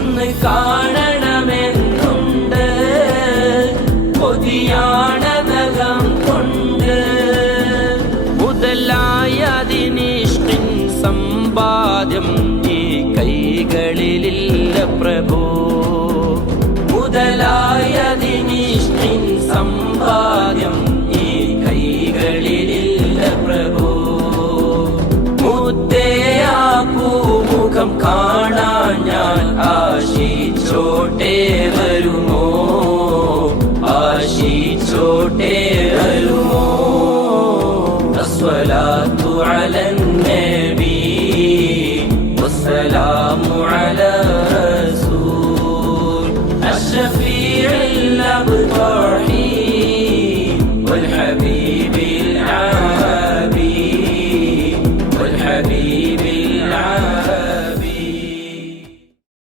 ഒന്ന് കാണണമെന്നുണ്ട്, കൊതിയാണനകം കൊണ്ട്. മുതലായതിനിഷ്കിൻ സമ്പാദ്യം ഈ കൈകളിലില്ല പ്രഭോ. മുതലായതിനിഷ്കിൻ സമ്പാദ്യം ഈ കൈകളിലില്ല പ്രഭോ. മുത്തയാ പൂമുഖം കാണാൻ ഞാൻ ആശിച്ചോട്ടെ വരുമോ, ആശിച്ചോട്ടെ വരുമോ. അസ്സലാത്തു അലൻ നബി വസ്സലാമു അലാ റസൂൽ അഷ്ഫീഇൽ അബ്താഹി